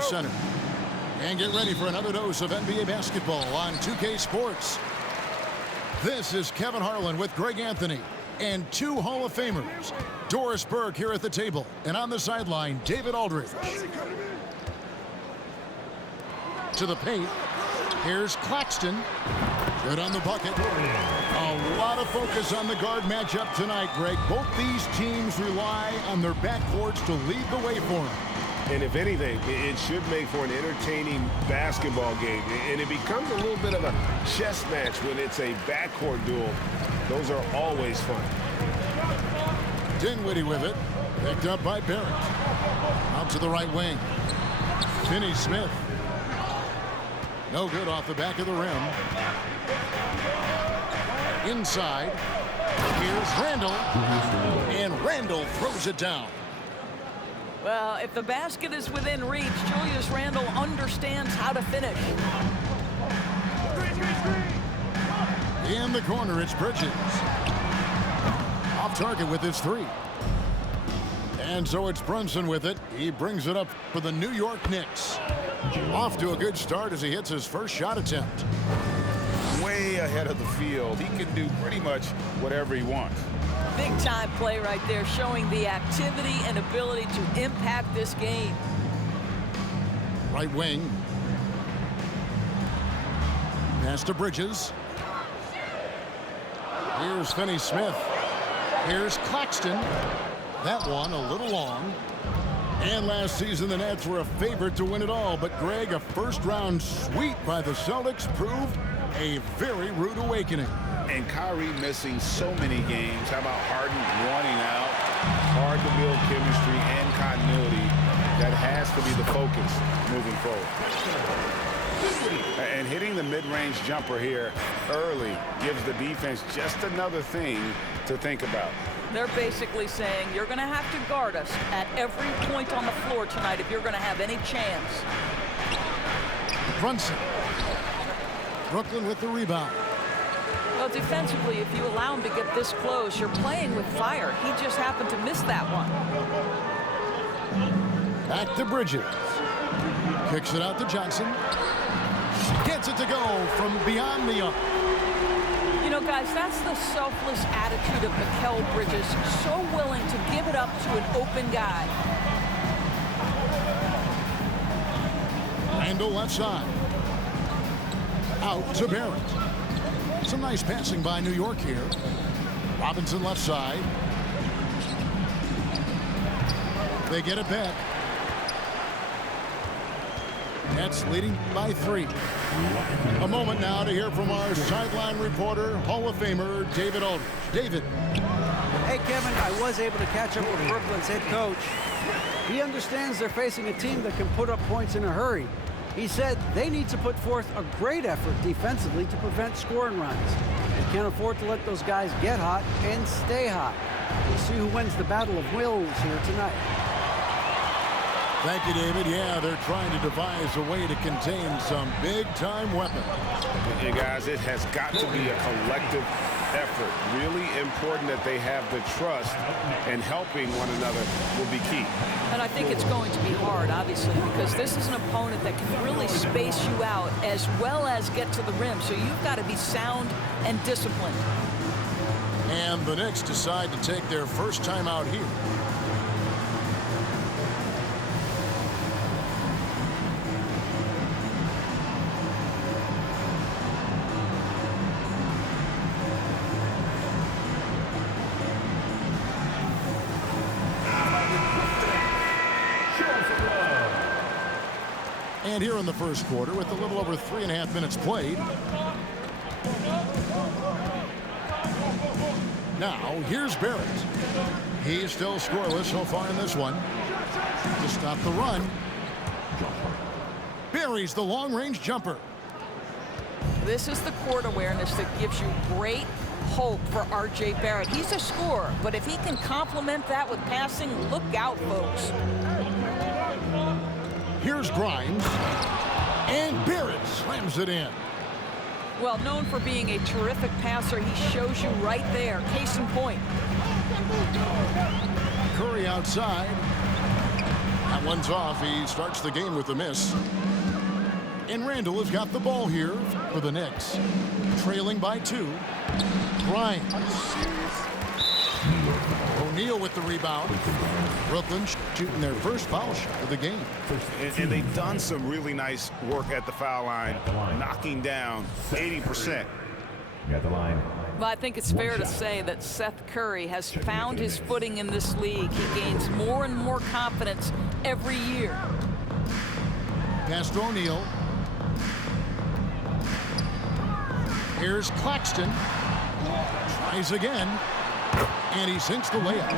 Center. And get ready for another dose of NBA basketball on 2K Sports. This is Kevin Harlan with Greg Anthony and two Hall of Famers. Doris Burke here at the table, and on the sideline, David Aldridge. To the paint. Here's Claxton. Good on the bucket. A lot of focus on the guard matchup tonight, Greg. Both these teams rely on their backcourts to lead the way for them. And if anything, it should make for an entertaining basketball game. And it becomes a little bit of a chess match when it's a backcourt duel. Those are always fun. Dinwiddie with it. Picked up by Barrett. Out to the right wing. Finney-Smith. No good off the back of the rim. Inside. Here's Randall. And Randall throws it down. Well, if the basket is within reach, Julius Randle understands how to finish. In the corner, it's Bridges. Off target with his three. And so it's Brunson with it. He brings it up for the New York Knicks. Off to a good start as he hits his first shot attempt. Way ahead of the field. He can do pretty much whatever he wants. Big time play right there, showing the activity and ability to impact this game. Right wing. Pass to Bridges. Here's Finney-Smith. Here's Claxton. That one a little long. And last season, the Nets were a favorite to win it all. But, Greg, a first-round sweep by the Celtics proved a very rude awakening. And Kyrie missing so many games. How about Harden wanting out? Hard to build chemistry and continuity. That has to be the focus moving forward. And hitting the mid-range jumper here early gives the defense just another thing to think about. They're basically saying you're going to have to guard us at every point on the floor tonight if you're going to have any chance. Brunson. Brooklyn with the rebound. Well, defensively, if you allow him to get this close, you're playing with fire. He just happened to miss that one. Back to Bridges. Kicks it out to Johnson. Gets it to go from beyond the arc. You know, guys, that's the selfless attitude of Mikal Bridges. So willing to give it up to an open guy. Randall left side. Out to Barrett. Some nice passing by New York here. Robinson left side. They get it back. Nets leading by 3. A moment now to hear from our sideline reporter, Hall of Famer David Aldridge. David. Hey, Kevin, I was able to catch up with Brooklyn's head coach. He understands they're facing a team that can put up points in a hurry. He said they need to put forth a great effort defensively to prevent scoring runs. They can't afford to let those guys get hot and stay hot. We'll see who wins the battle of wills here tonight. Thank you, David. Yeah, they're trying to devise a way to contain some big-time weapons. You guys, it has got to be a collective effort. Really important that they have the trust, and helping one another will be key. And I think it's going to be hard, obviously, because this is an opponent that can really space you out as well as get to the rim. So you've got to be sound and disciplined. And the Knicks decide to take their first time out here. And here in the first quarter, with a little over 3.5 minutes played. Now, here's Barrett. He's still scoreless so far in this one. To stop the run. Buries the long-range jumper. This is the court awareness that gives you great hope for R.J. Barrett. He's a scorer, but if he can complement that with passing, look out, folks. Here's Grimes. And Barrett slams it in. Well, known for being a terrific passer, he shows you right there. Case in point. Curry outside. That one's off. He starts the game with a miss. And Randall has got the ball here for the Knicks. Trailing by 2. Bryant. O'Neal with the rebound. Brooklyn shooting their first foul shot of the game. And they've done some really nice work at the foul line, knocking down 80%. At the line. Well, I think it's fair to say that Seth Curry has found his footing in this league. He gains more and more confidence every year. Pass to O'Neal. Here's Claxton. Tries again. And he sinks the layup.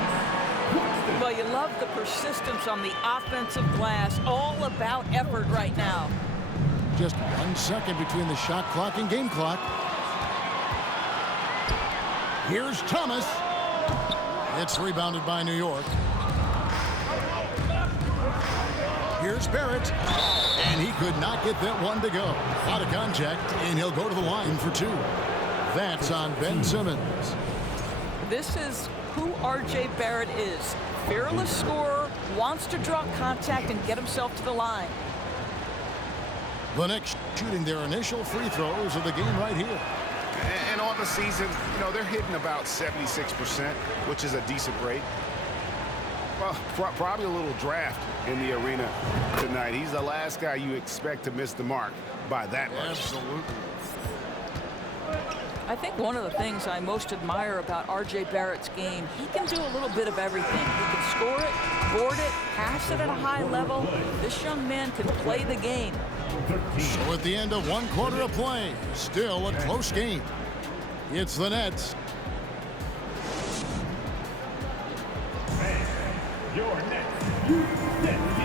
Well, you love the persistence on the offensive glass. All about effort right now. Just 1 second between the shot clock and game clock. Here's Thomas. It's rebounded by New York. Here's Barrett. And he could not get that one to go. Out of contact, and he'll go to the line for 2. That's on Ben Simmons. This is who R.J. Barrett is. Fearless scorer, wants to draw contact and get himself to the line. The Knicks shooting their initial free throws of the game right here. And on the season, you know, they're hitting about 76%, which is a decent rate. Well, probably a little draft in the arena tonight. He's the last guy you expect to miss the mark by that much. Absolutely. I think one of the things I most admire about R.J. Barrett's game, he can do a little bit of everything. He can score it, board it, pass it at a high level. This young man can play the game. So at the end of 1 quarter of play, still a close game. It's the Nets.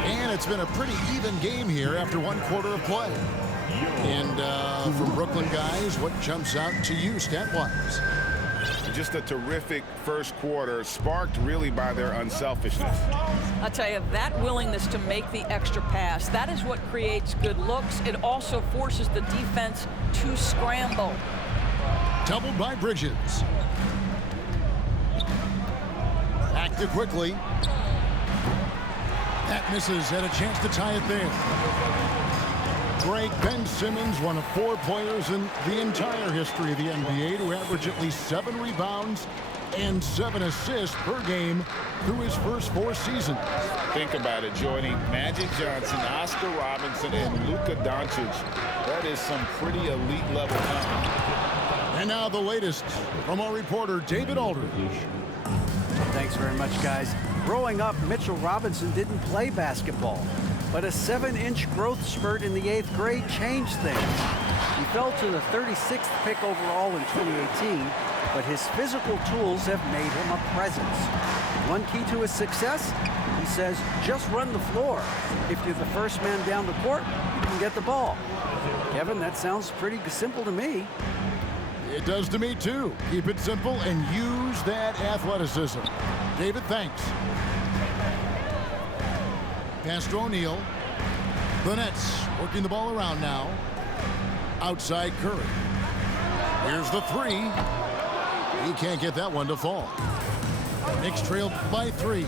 And it's been a pretty even game here after 1 quarter of play. And from Brooklyn guys, what jumps out to you stat-wise? Just a terrific first quarter, sparked really by their unselfishness. I'll tell you, that willingness to make the extra pass, that is what creates good looks. It also forces the defense to scramble. Doubled by Bridges. Back to quickly. That misses, and a chance to tie it there. Greg, Ben Simmons, one of 4 players in the entire history of the NBA to average at least 7 rebounds and 7 assists per game through his first 4 seasons. Think about it, joining Magic Johnson, Oscar Robinson, and Luka Doncic. That is some pretty elite level talent. And now the latest from our reporter, David Aldridge. Thanks very much, guys. Growing up, Mitchell Robinson didn't play basketball, but a 7-inch growth spurt in the 8th grade changed things. He fell to the 36th pick overall in 2018, but his physical tools have made him a presence. One key to his success, he says, just run the floor. If you're the first man down the court, you can get the ball. Kevin, that sounds pretty simple to me. It does to me, too. Keep it simple and use that athleticism. David, thanks. Pass to O'Neal. The Nets working the ball around now. Outside Curry. Here's the 3. He can't get that one to fall. Knicks trailed by 3.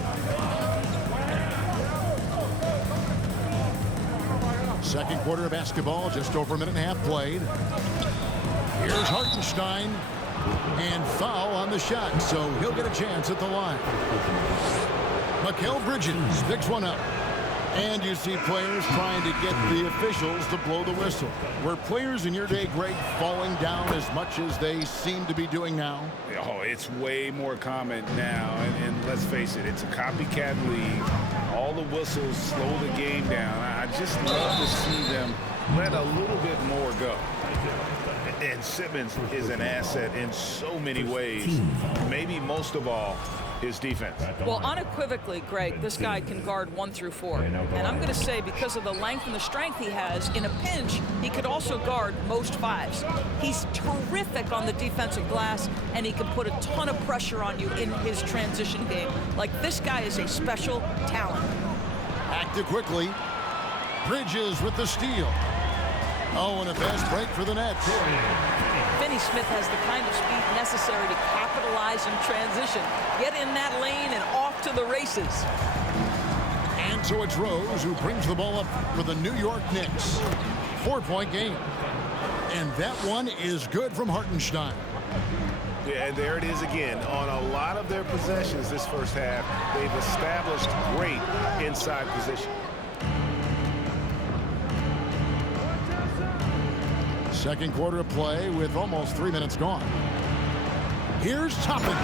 Second quarter of basketball, just over a minute and a half played. Here's Hartenstein, and foul on the shot, so he'll get a chance at the line. Mikal Bridges picks one up. And you see players trying to get the officials to blow the whistle. Were players in your day, Greg, falling down as much as they seem to be doing now? Oh, it's way more common now, and let's face it, it's a copycat league. All the whistles slow the game down. I just love to see them let a little bit more go. And Simmons is an asset in so many ways, maybe most of all, his defense. Well, unequivocally, Greg, this guy can guard 1 through 4. And I'm going to say because of the length and the strength he has, in a pinch, he could also guard most 5s. He's terrific on the defensive glass, and he can put a ton of pressure on you in his transition game. Like, this guy is a special talent. Active quickly. Bridges with the steal. Oh, and a fast break for the Nets. Finney Smith has the kind of speed necessary to capitalize in transition. Get in that lane and off to the races. And And so it's Rose who brings the ball up for the New York Knicks. 4-point game. And that one is good from Hartenstein. Yeah, and there it is again. On a lot of their possessions this first half, they've established great inside position. Second quarter of play with almost 3 minutes gone. Here's Toppin.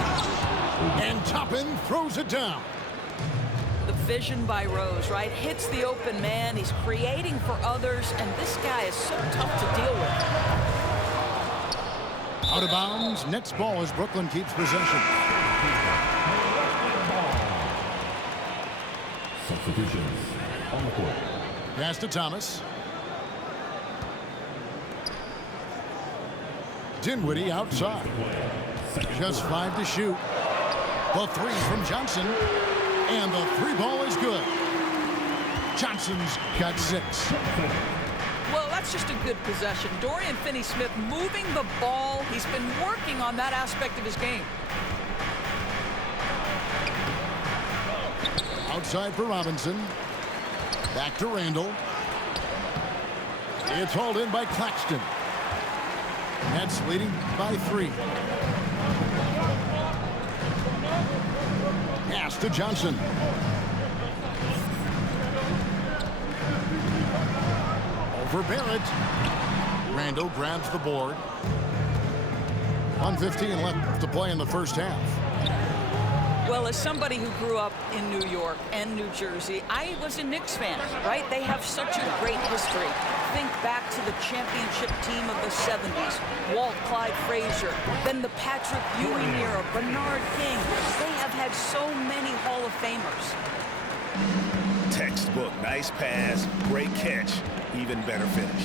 And Toppin throws it down. The vision by Rose, right? Hits the open man. He's creating for others, and this guy is so tough to deal with. Out of bounds. Next ball as Brooklyn keeps possession. Substitutions on the court. Pass to Thomas. Dinwiddie outside. Just 5 to shoot. The three from Johnson. And the three ball is good. Johnson's got 6. Well, that's just a good possession. Dorian Finney-Smith moving the ball. He's been working on that aspect of his game. Outside for Robinson. Back to Randall. It's hauled in by Claxton. Nets leading by 3. Pass to Johnson. Over Barrett. Randall grabs the board. 1:15 left to play in the first half. Well, as somebody who grew up in New York and New Jersey, I was a Knicks fan, right? They have such a great history. Think back to the championship team of the 70s, Walt Clyde Frazier, then the Patrick Ewing era, Bernard King. They have had so many Hall of Famers. Textbook, nice pass, great catch, even better finish.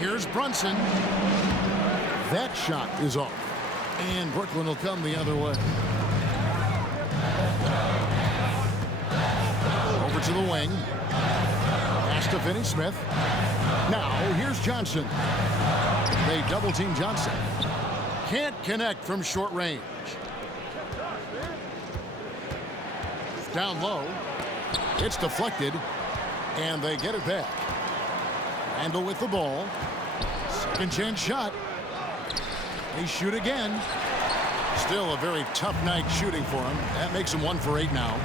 Here's Brunson. That shot is off. And Brooklyn will come the other way. Over to the wing. Pass to Finney-Smith. Now here's Johnson. They double team Johnson. Can't connect from short range. Down low. It's deflected. And they get it back. Randall with the ball. Second chance shot. They shoot again. Still a very tough night shooting for him. That makes him 1 for 8 now.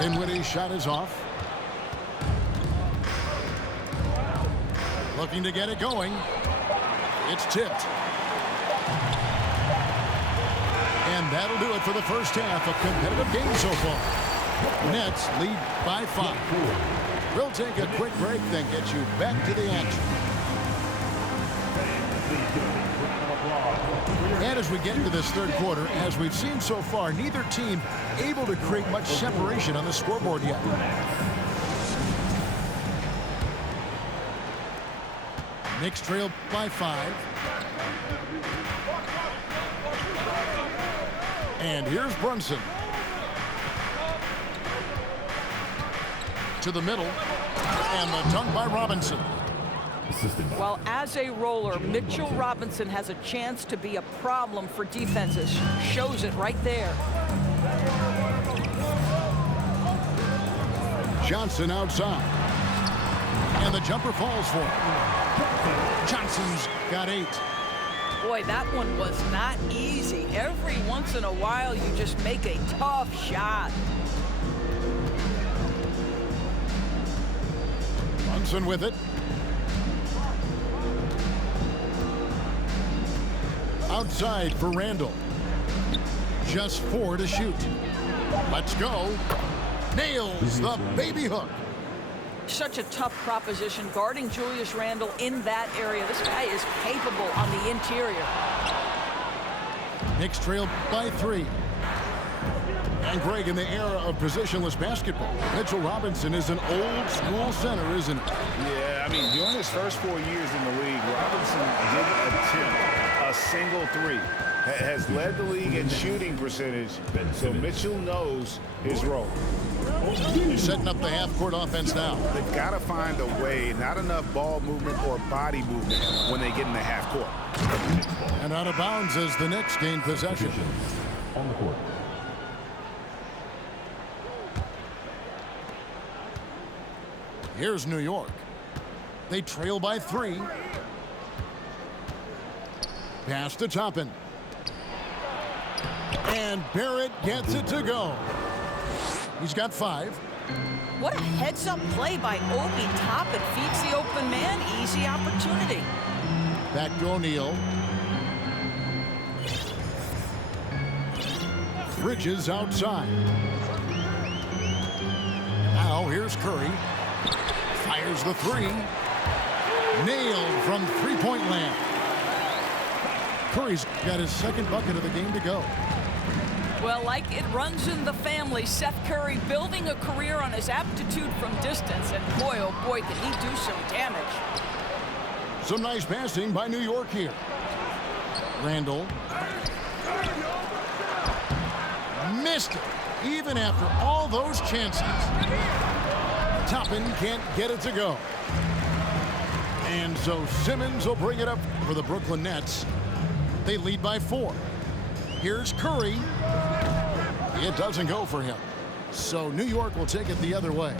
Dinwiddie's shot is off. Looking to get it going. It's tipped. And that'll do it for the first half. A competitive game so far. Nets lead by 5. We'll take a quick break, then get you back to the action. And as we get into this third quarter, as we've seen so far, neither team able to create much separation on the scoreboard yet. Knicks trail by 5. And here's Brunson. To the middle. And the dunk by Robinson. Well, as a roller, Mitchell Robinson has a chance to be a problem for defenses. Shows it right there. Johnson outside. And the jumper falls for him. Johnson's got 8. Boy, that one was not easy. Every once in a while, you just make a tough shot. Brunson with it. Outside for Randall. Just 4 to shoot. Let's go. Nails the baby hook. Such a tough proposition guarding Julius Randle in that area. This guy is capable on the interior. Knicks trail by 3. And Greg, in the era of positionless basketball, Mitchell Robinson is an old school center, isn't he? Yeah, I mean, during his first 4 years in the league, Robinson didn't attempt a single 3. Has led the league in shooting percentage, so Mitchell knows his role. Setting up the half-court offense now. They've got to find a way, not enough ball movement or body movement when they get in the half court. And out of bounds as the Knicks gain possession. On the court. Here's New York. They trail by 3. Pass to Toppin. And Barrett gets it to go. He's got 5. What a heads-up play by Obi Toppin. Feeds the open man. Easy opportunity. Back to O'Neal. Bridges outside. Now here's Curry. Fires the 3. Nailed from three-point land. Curry's got his second bucket of the game to go. Well, like it runs in the family, Seth Curry building a career on his aptitude from distance. And boy, oh boy, can he do some damage. Some nice passing by New York here. Randall. Missed it, even after all those chances. Toppin can't get it to go. And so Simmons will bring it up for the Brooklyn Nets. They lead by 4. Here's Curry. It doesn't go for him. So New York will take it the other way.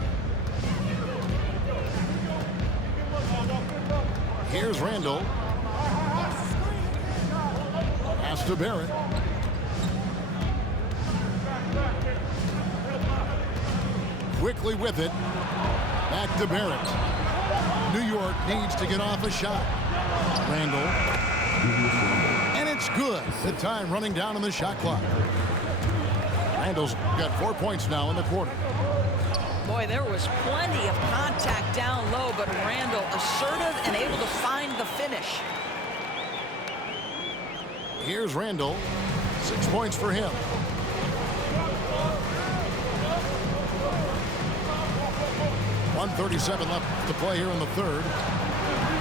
Here's Randall. Pass to Barrett. Quickly with it. Back to Barrett. New York needs to get off a shot. Randall. And it's good. The time running down on the shot clock. Randall's got 4 points now in the quarter. Boy, there was plenty of contact down low, but Randall assertive and able to find the finish. Here's Randall. 6 points for him. .137 left to play here in the third.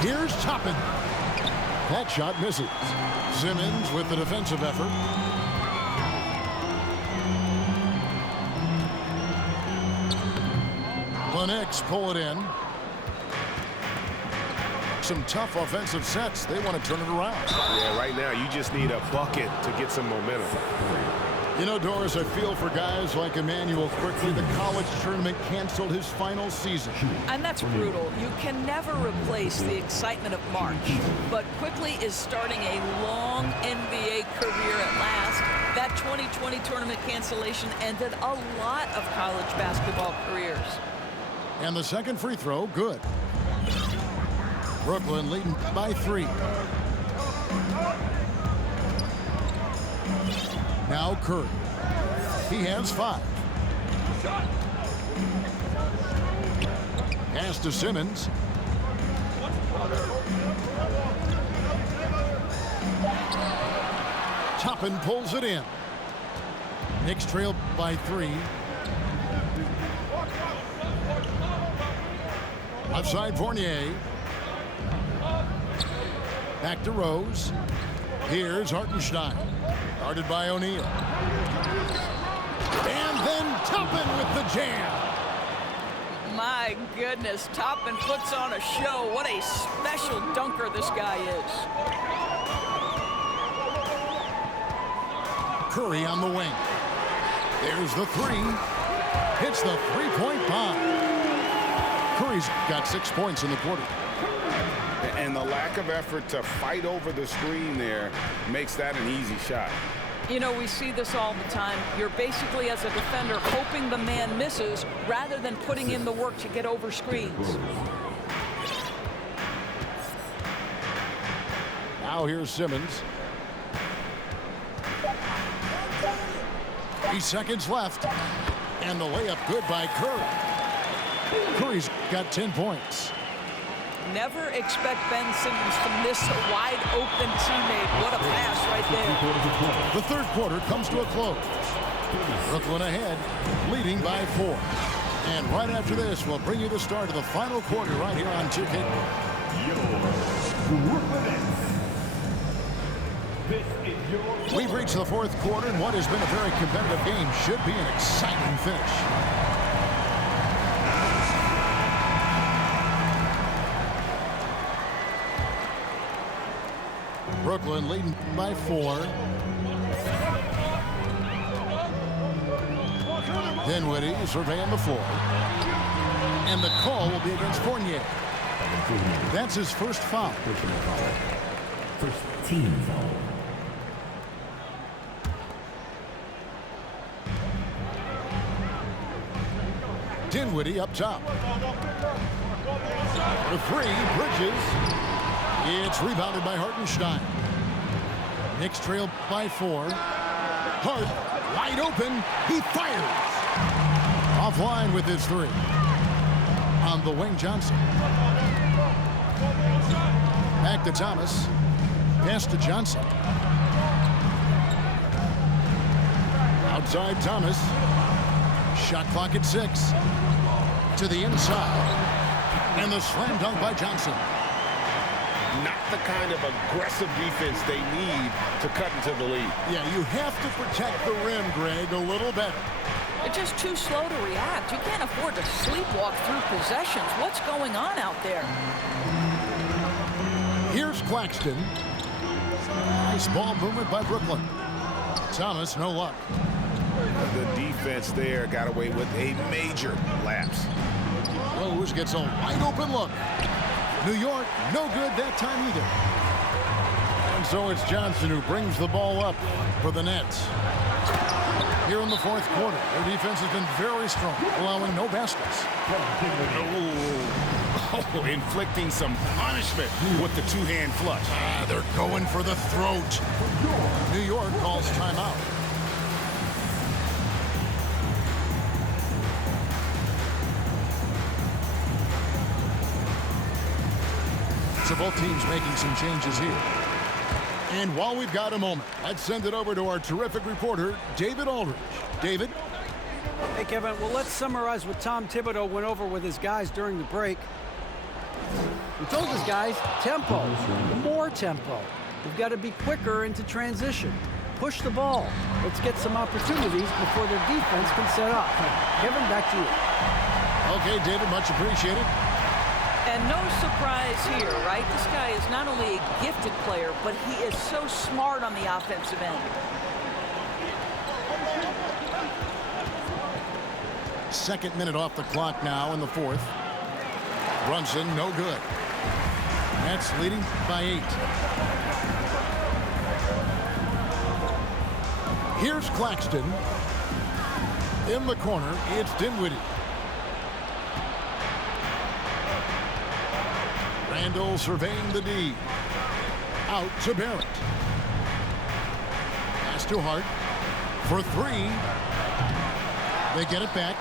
Here's Toppin. That shot misses. Simmons with the defensive effort. The Knicks pull it in. Some tough offensive sets. They want to turn it around. Yeah, right now you just need a bucket to get some momentum. You know, Doris, I feel for guys like Immanuel Quickley. The college tournament canceled his final season. And that's brutal. You can never replace the excitement of March. But Quickley is starting a long NBA career at last. That 2020 tournament cancellation ended a lot of college basketball careers. And the second free throw, good. Brooklyn leading by 3. Now Curry. He has 5. Pass to Simmons. Toppin pulls it in. Knicks trail by 3. Left side Fournier. Back to Rose. Here's Hartenstein. Guarded by O'Neal. And then Toppin with the jam. My goodness, Toppin puts on a show. What a special dunker this guy is. Curry on the wing. There's the 3. Hits the three-point bomb. Curry's got 6 points in the quarter. And the lack of effort to fight over the screen there makes that an easy shot. You know, we see this all the time. You're basically, as a defender, hoping the man misses rather than putting in the work to get over screens. Now here's Simmons. 3 seconds left. And the layup good by Curry. Curry's got 10 points. Never expect Ben Simmons to miss a wide-open teammate. What a pass right there. The third quarter comes to a close. Brooklyn ahead, leading by 4. And right after this, we'll bring you the start of the final quarter right here on Ticket. We've reached the fourth quarter, and what has been a very competitive game should be an exciting finish. Brooklyn leading by 4. Dinwiddie surveying the floor. And the call will be against Fournier. That's his first foul. First team foul. Dinwiddie up top. The three, Bridges. It's rebounded by Hartenstein. Knicks trail by 4. Hart, wide open. He fires. Offline with his 3. On the wing, Johnson. Back to Thomas. Pass to Johnson. Outside Thomas. Shot clock at 6. To the inside. And the slam dunk by Johnson. Not the kind of aggressive defense they need to cut into the lead. Yeah, you have to protect the rim, Greg, a little better. They're just too slow to react. You can't afford to sleepwalk through possessions. What's going on out there? Here's Claxton. Nice ball movement by Brooklyn. Thomas, no luck. The defense there got away with a major lapse. Rose gets a wide open look. New York, no good that time either. And so it's Johnson who brings the ball up for the Nets. Here in the fourth quarter, their defense has been very strong, allowing no baskets. Oh, inflicting some punishment with the two-hand flush. They're going for the throat. New York calls timeout. So both teams making some changes here. And while we've got a moment, let's send it over to our terrific reporter, David Aldridge. David? Hey, Kevin. Well, let's summarize what Tom Thibodeau went over with his guys during the break. He told his guys, tempo, more tempo. We've got to be quicker into transition. Push the ball. Let's get some opportunities before their defense can set up. Kevin, back to you. Okay, David, much appreciated. And no surprise here, right? This guy is not only a gifted player, but he is so smart on the offensive end. Second minute off the clock now in the fourth. Brunson, no good. Nets leading by 8. Here's Claxton. In the corner, it's Dinwiddie. Randall surveying the D. Out to Barrett. Pass to Hart. For 3. They get it back.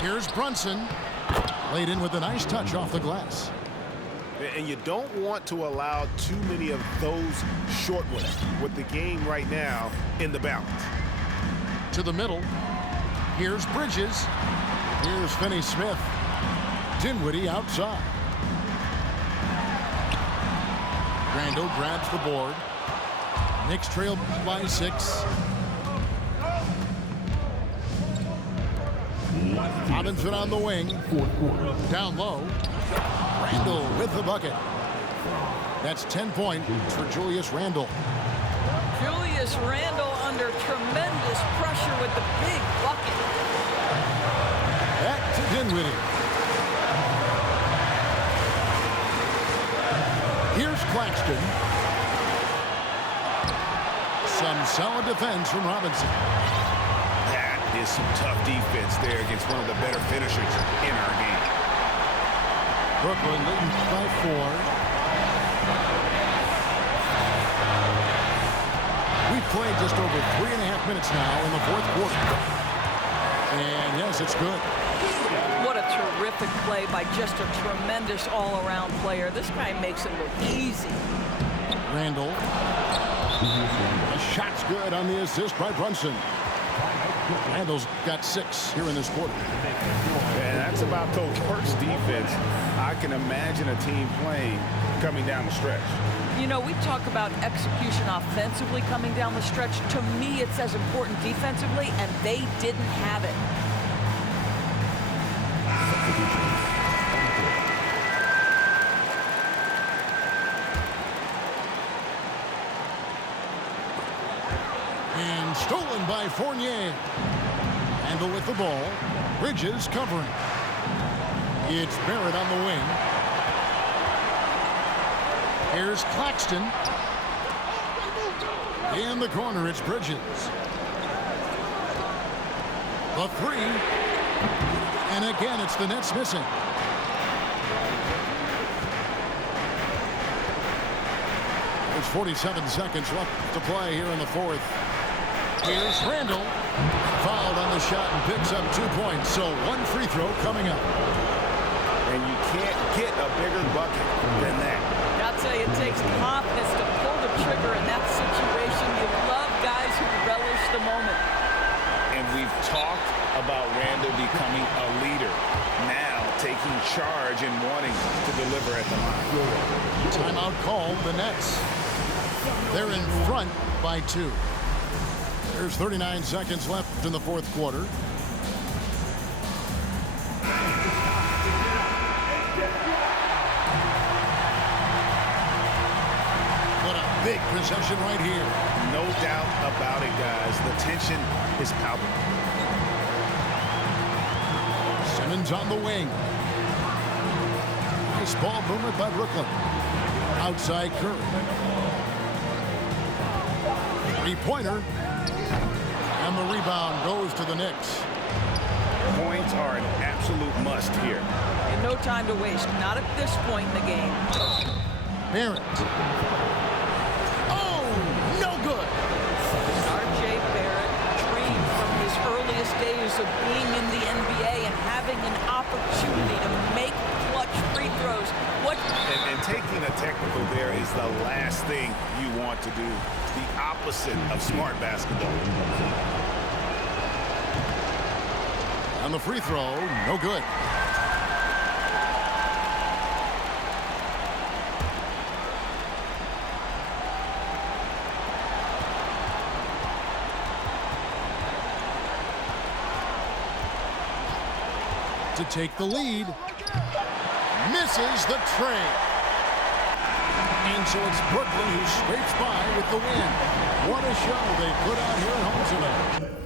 Here's Brunson. Laid in with a nice touch off the glass. And you don't want to allow too many of those short ones with the game right now in the balance. To the middle. Here's Bridges. Here's Finney-Smith. Dinwiddie outside. Randall grabs the board. Knicks trail by 6. Robinson on the wing. Down low. Randall with the bucket. That's 10 points for Julius Randle. Julius Randle under tremendous pressure with the big bucket. Back to Dinwiddie. Here's Claxton. Some solid defense from Robinson. That is some tough defense there against one of the better finishers in our game. Brooklyn leading by 4. We've played just over 3.5 minutes now in the fourth quarter. And yes, it's good. What a terrific play by just a tremendous all-around player. This guy makes it look easy. Randall. The shot's good on the assist by Brunson. Randall's got 6 here in this quarter. And that's about the worst defense I can imagine a team playing coming down the stretch. You know, we talk about execution offensively coming down the stretch. To me, it's as important defensively, and they didn't have it. And stolen by Fournier. Randall with the ball. Bridges covering. It's Barrett on the wing. Here's Claxton. In the corner, it's Bridges. The three. And again, it's the Nets missing. There's 47 seconds left to play here in the fourth. Here's Randall. Fouled on the shot and picks up 2 points. So one free throw coming up. And you can't get a bigger bucket than that. I'll tell you, it takes confidence to pull the trigger in that situation. You love guys who relish the moment. And we've talked about Randall becoming a leader. Now taking charge and wanting to deliver at the line. Timeout called, the Nets. They're in front by 2. There's 39 seconds left in the fourth quarter. What a big possession right here. No doubt about it, guys. The tension is palpable. Simmons on the wing. Nice ball movement by Brooklyn. Outside Curry. Three-pointer. And the rebound goes to the Knicks. Points are an absolute must here. And no time to waste. Not at this point in the game. Barrett. Oh, no good. R.J. Barrett dreamed from his earliest days of being in the NBA and having an opportunity to make clutch free throws. And taking a technical there is the last thing you want to do. The opposite of smart basketball. On the free throw, no good. To take the lead. Misses the tray. And so it's Brooklyn who scrapes by with the win. What a show they put out here at home tonight.